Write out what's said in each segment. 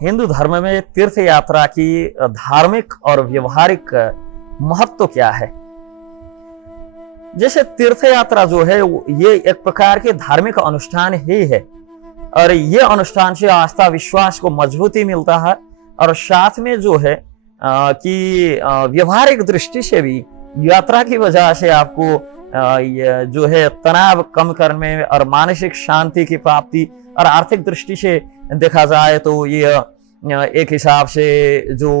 हिंदू धर्म में तीर्थ यात्रा की धार्मिक और व्यवहारिक महत्व क्या है। जैसे तीर्थ यात्रा जो है ये एक प्रकार के धार्मिक अनुष्ठान ही है और ये अनुष्ठान से आस्था विश्वास को मजबूती मिलता है और साथ में जो है कि व्यवहारिक दृष्टि से भी यात्रा की वजह से आपको जो है तनाव कम करने में और मानसिक शांति की प्राप्ति और आर्थिक दृष्टि से देखा जाए तो ये एक हिसाब से जो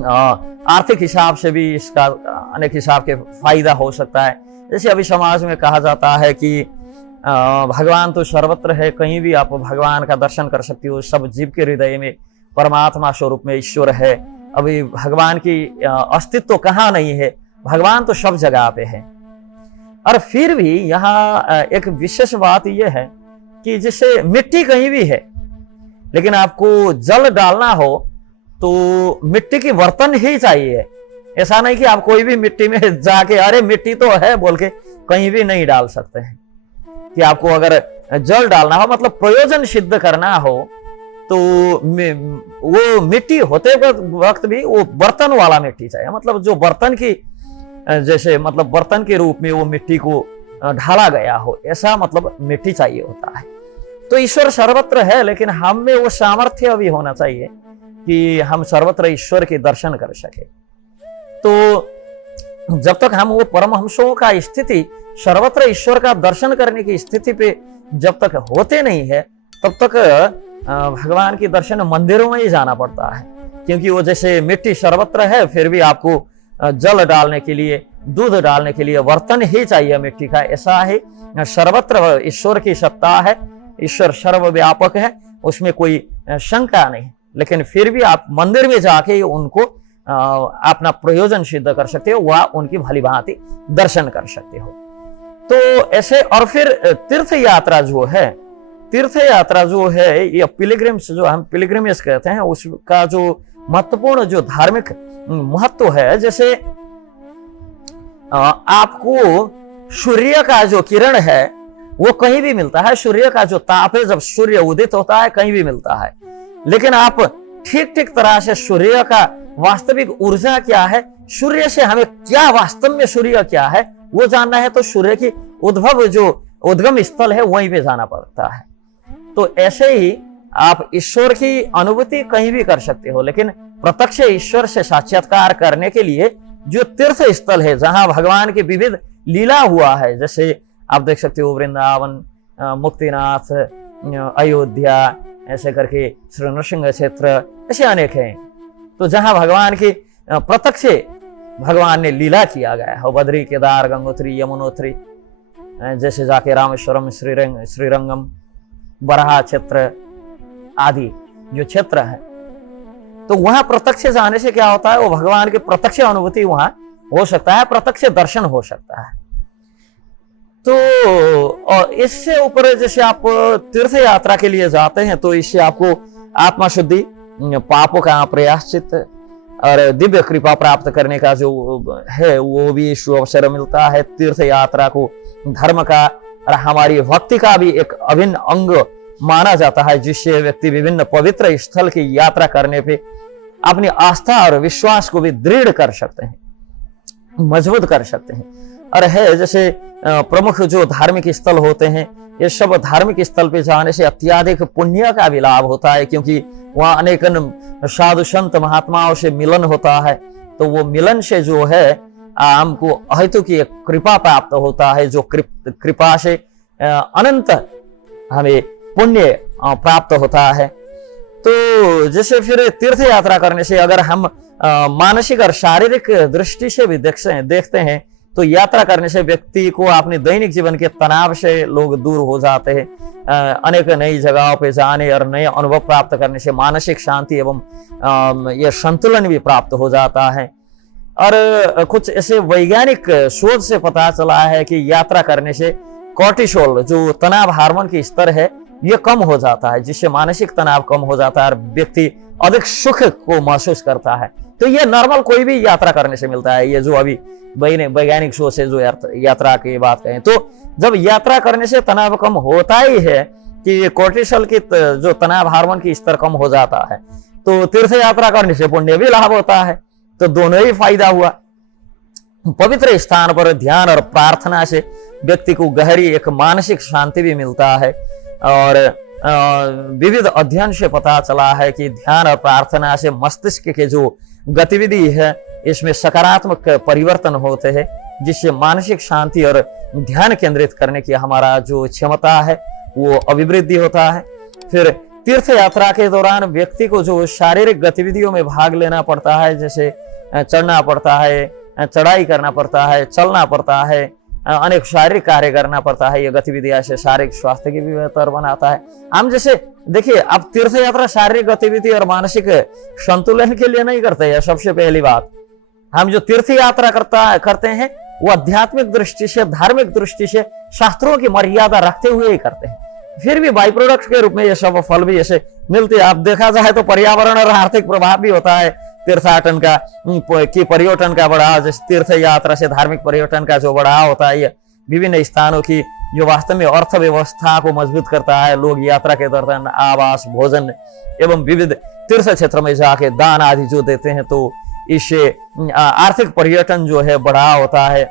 आर्थिक हिसाब से भी इसका अनेक हिसाब के फायदा हो सकता है। जैसे अभी समाज में कहा जाता है कि भगवान तो सर्वत्र है, कहीं भी आप भगवान का दर्शन कर सकते हो, सब जीव के हृदय में परमात्मा स्वरूप में ईश्वर है। अभी भगवान की अस्तित्व कहाँ नहीं है, भगवान तो सब जगह पे है। और फिर भी यहाँ एक विशेष बात यह है कि जैसे मिट्टी कहीं भी है लेकिन आपको जल डालना हो तो मिट्टी की बर्तन ही चाहिए। ऐसा नहीं कि आप कोई भी मिट्टी में जाके अरे मिट्टी तो है बोल के कहीं भी नहीं डाल सकते हैं। कि आपको अगर जल डालना हो मतलब प्रयोजन सिद्ध करना हो तो वो मिट्टी होते वक्त भी वो बर्तन वाला मिट्टी चाहिए, मतलब जो बर्तन की जैसे मतलब बर्तन के रूप में वो मिट्टी को ढाला गया हो, ऐसा मतलब मिट्टी चाहिए होता है। तो ईश्वर सर्वत्र है लेकिन हम में वो सामर्थ्य भी होना चाहिए कि हम सर्वत्र ईश्वर के दर्शन कर सके। तो जब तक हम वो परमहंसों का स्थिति सर्वत्र ईश्वर का दर्शन करने की स्थिति पे जब तक होते नहीं है तब तक भगवान के दर्शन मंदिरों में ही जाना पड़ता है, क्योंकि वो जैसे मिट्टी सर्वत्र है फिर भी आपको जल डालने के लिए दूध डालने के लिए बर्तन ही चाहिए मिट्टी का। ऐसा ही सर्वत्र ईश्वर की सत्ता है, ईश्वर सर्वव्यापक है, उसमें कोई शंका नहीं। लेकिन फिर भी आप मंदिर में जाके उनको अपना प्रयोजन सिद्ध कर सकते हो, वह उनकी भली भांति दर्शन कर सकते हो। तो ऐसे और फिर तीर्थ यात्रा जो है, तीर्थ यात्रा जो है ये पिलग्रिम्स जो हम पिलग्रिमेज कहते हैं उसका जो महत्वपूर्ण जो धार्मिक महत्व है, जैसे आपको सूर्य का जो किरण है वो कहीं भी मिलता है, सूर्य का जो ताप है जब सूर्य उदित होता है कहीं भी मिलता है, लेकिन आप ठीक ठीक तरह से सूर्य का वास्तविक ऊर्जा क्या है, सूर्य से हमें क्या वास्तव में सूर्य क्या है वो जानना है तो सूर्य की उद्भव जो उद्गम स्थल है वहीं पे जाना पड़ता है। तो ऐसे ही आप ईश्वर की अनुभूति कहीं भी कर सकते हो, लेकिन प्रत्यक्ष ईश्वर से साक्षात्कार करने के लिए जो तीर्थ स्थल है जहां भगवान की विविध लीला हुआ है, जैसे आप देख सकते हो वृंदावन, मुक्तिनाथ, अयोध्या, ऐसे करके श्री नृसिंह क्षेत्र, ऐसे अनेक हैं। तो जहां भगवान की प्रत्यक्ष भगवान ने लीला किया गया है, बद्री, केदार, गंगोत्री, यमुनोत्री, जैसे जाके रामेश्वरम, श्रीरंगम, बराह क्षेत्र आदि जो क्षेत्र है, तो वहां प्रत्यक्ष जाने से क्या होता है, वो भगवान की प्रत्यक्ष अनुभूति वहां हो सकता है, प्रत्यक्ष दर्शन हो सकता है। तो और इससे ऊपर जैसे आप तीर्थ यात्रा के लिए जाते हैं तो इससे आपको आत्मा शुद्धि, पापों का प्रयाश्चित और दिव्य कृपा प्राप्त करने का जो है वो भी अवसर मिलता है। तीर्थ यात्रा को धर्म का और हमारी भक्ति का भी एक अभिन्न अंग माना जाता है, जिससे व्यक्ति विभिन्न पवित्र स्थल की यात्रा करने पे अपनी आस्था और विश्वास को भी दृढ़ कर सकते हैं, मजबूत कर सकते हैं। और है जैसे प्रमुख जो धार्मिक स्थल होते हैं, ये सब धार्मिक स्थल पे जाने से अत्याधिक पुण्य का भी लाभ होता है, क्योंकि वहाँ अनेक साधु संत महात्माओं से मिलन होता है। तो वो मिलन से जो है हमको अहेतु की कृपा प्राप्त होता है, जो कृपा से अनंत हमें पुण्य प्राप्त होता है। तो जैसे फिर तीर्थ यात्रा करने से अगर हम मानसिक और शारीरिक दृष्टि से भी देखते हैं तो यात्रा करने से व्यक्ति को अपने दैनिक जीवन के तनाव से लोग दूर हो जाते हैं। अनेक नई जगहों पे जाने और नए अनुभव प्राप्त करने से मानसिक शांति एवं यह संतुलन भी प्राप्त हो जाता है। और कुछ ऐसे वैज्ञानिक शोध से पता चला है कि यात्रा करने से कोर्टिसोल जो तनाव हार्मोन की स्तर है ये कम हो जाता है, जिससे मानसिक तनाव कम हो जाता है और व्यक्ति अधिक सुख को महसूस करता है। तो ये नॉर्मल कोई भी यात्रा करने से मिलता है, ये जो अभी वैज्ञानिक सोच से जो यात्रा की बात कहें तो जब यात्रा करने से तनाव कम होता ही है कि कोर्टिसोल की जो तनाव हार्मोन की स्तर कम हो जाता है। तो तीर्थ यात्रा करने से पुण्य भी लाभ होता है, तो दोनों ही फायदा हुआ। पवित्र स्थान पर ध्यान और प्रार्थना से व्यक्ति को गहरी एक मानसिक शांति भी मिलता है। और विविध अध्ययन से पता चला है कि ध्यान और प्रार्थना से मस्तिष्क के जो गतिविधि है इसमें सकारात्मक परिवर्तन होते हैं, जिससे मानसिक शांति और ध्यान केंद्रित करने की हमारा जो क्षमता है वो अभिवृद्धि होता है। फिर तीर्थ यात्रा के दौरान व्यक्ति को जो शारीरिक गतिविधियों में भाग लेना पड़ता है, जैसे चढ़ना पड़ता है, चढ़ाई करना पड़ता है, चलना पड़ता है, अनेक शारीरिक कार्य करना पड़ता है, ये गतिविधियां से शारीरिक स्वास्थ्य की भी बेहतर बनाता है। हम जैसे देखिए, अब तीर्थ यात्रा शारीरिक गतिविधि और मानसिक संतुलन के लिए नहीं करते हैं। सबसे पहली बात, हम जो तीर्थ यात्रा करते हैं वो आध्यात्मिक दृष्टि से, धार्मिक दृष्टि से शास्त्रों की मर्यादा रखते हुए ही करते हैं। फिर भी बाई प्रोडक्ट के रूप में ये सब फल भी ऐसे मिलते हैं। अब देखा जाए तो पर्यावरण और आर्थिक प्रभाव भी होता है तीर्थाटन का, कि पर्यटन का बढ़ाव, जैसे तीर्थ यात्रा से धार्मिक पर्यटन का जो बढ़ाव होता है, ये विभिन्न स्थानों की जो वास्तव में अर्थव्यवस्था को मजबूत करता है। लोग यात्रा के दौरान आवास, भोजन एवं विविध तीर्थ क्षेत्र में जाके दान आदि जो देते हैं, तो इससे आर्थिक पर्यटन जो है बढ़ाव होता है।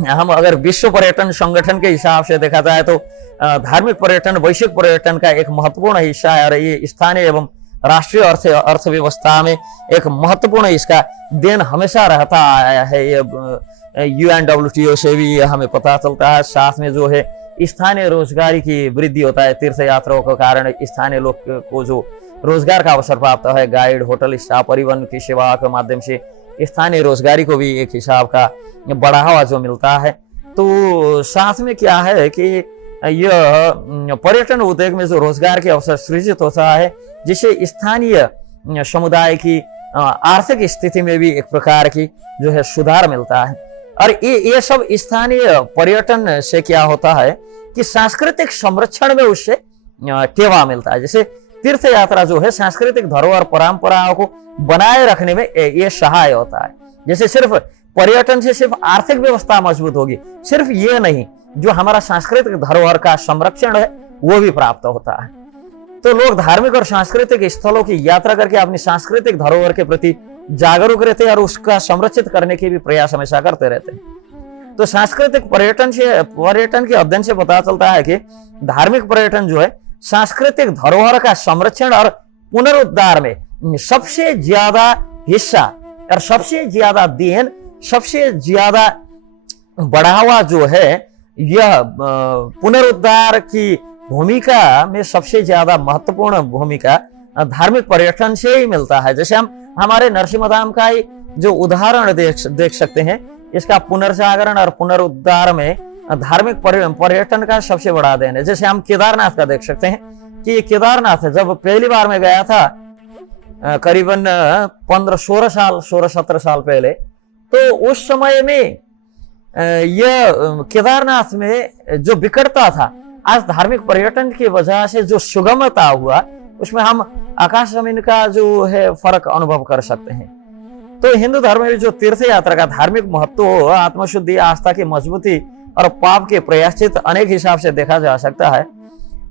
हम अगर विश्व पर्यटन संगठन के हिसाब से देखा जाए तो धार्मिक पर्यटन वैश्विक पर्यटन का एक महत्वपूर्ण हिस्सा है, और ये स्थानीय एवं राष्ट्रीय अर्थव्यवस्था में एक महत्वपूर्ण इसका देन हमेशा रहता आया है। ये UNWTO से भी ये हमें पता चलता है। साथ में जो है स्थानीय रोजगारी की वृद्धि होता है। तीर्थ यात्राओं के कारण स्थानीय लोग को जो रोजगार का अवसर प्राप्त है, गाइड, होटल स्टाफ, परिवहन की सेवा के माध्यम से स्थानीय रोजगारी को भी एक हिसाब का बढ़ावा जो मिलता है। तो साथ में क्या है कि यह पर्यटन उद्योग में जो रोजगार के अवसर सृजित होता है, जिससे स्थानीय समुदाय की आर्थिक स्थिति में भी एक प्रकार की जो है सुधार मिलता है। और ये सब स्थानीय पर्यटन से क्या होता है कि सांस्कृतिक संरक्षण में उससे टेवा मिलता है। जैसे तीर्थ यात्रा जो है सांस्कृतिक धरोहर परंपराओं को बनाए रखने में ये सहाय होता है। जैसे सिर्फ पर्यटन से सिर्फ आर्थिक व्यवस्था मजबूत होगी, सिर्फ ये नहीं, जो हमारा सांस्कृतिक धरोहर का संरक्षण है वो भी प्राप्त होता है। तो लोग धार्मिक और सांस्कृतिक स्थलों की यात्रा करके अपनी सांस्कृतिक धरोहर के प्रति जागरूक रहते हैं और उसका संरक्षित करने के भी प्रयास हमेशा करते रहते हैं। तो सांस्कृतिक पर्यटन के अध्ययन से पता चलता है कि धार्मिक पर्यटन जो है सांस्कृतिक धरोहर का संरक्षण और पुनरुद्धार में सबसे ज्यादा हिस्सा और सबसे ज्यादा देन, सबसे ज्यादा बढ़ावा जो है, यह पुनरुद्धार की भूमिका में सबसे ज्यादा महत्वपूर्ण भूमिका धार्मिक पर्यटन से ही मिलता है। जैसे हम हमारे नरसिंहधाम का ही जो उदाहरण देख सकते हैं, इसका पुनर्जागरण और पुनरुद्धार में धार्मिक पर्यटन का सबसे बड़ा देन है। जैसे हम केदारनाथ का देख सकते हैं कि केदारनाथ जब पहली बार मैं गया था करीबन 16-17 साल पहले, तो उस समय में यह केदारनाथ में जो विकटता था, आज धार्मिक पर्यटन की वजह से जो सुगमता हुआ, उसमें हम आकाश जमीन का जो है फर्क अनुभव कर सकते हैं। तो हिंदू धर्म में जो तीर्थ यात्रा का धार्मिक महत्व, आत्मशुद्धि, आस्था की मजबूती और पाप के प्रायश्चित अनेक हिसाब से देखा जा सकता है।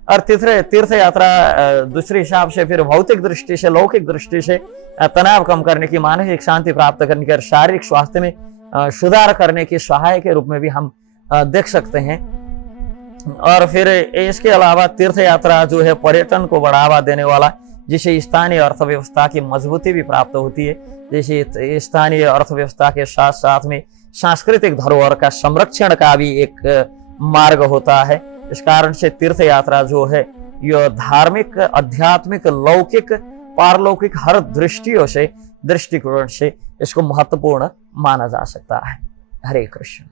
और तीर्थ यात्रा दूसरे हिसाब से फिर भौतिक दृष्टि से, लौकिक दृष्टि से तनाव कम करने की, मानसिक शांति प्राप्त करने की और शारीरिक स्वास्थ्य में सुधार करने की सहायक के रूप में भी हम देख सकते हैं। और फिर इसके अलावा तीर्थ यात्रा जो है पर्यटन को बढ़ावा देने वाला, जिसे स्थानीय अर्थव्यवस्था की मजबूती भी प्राप्त होती है। जैसे स्थानीय अर्थव्यवस्था के साथ साथ में सांस्कृतिक धरोहर का संरक्षण का भी एक मार्ग होता है। इस कारण से तीर्थ यात्रा जो है यह धार्मिक, आध्यात्मिक, लौकिक, पारलौकिक हर दृष्टिकोण से इसको महत्वपूर्ण माना जा सकता है। हरे कृष्ण।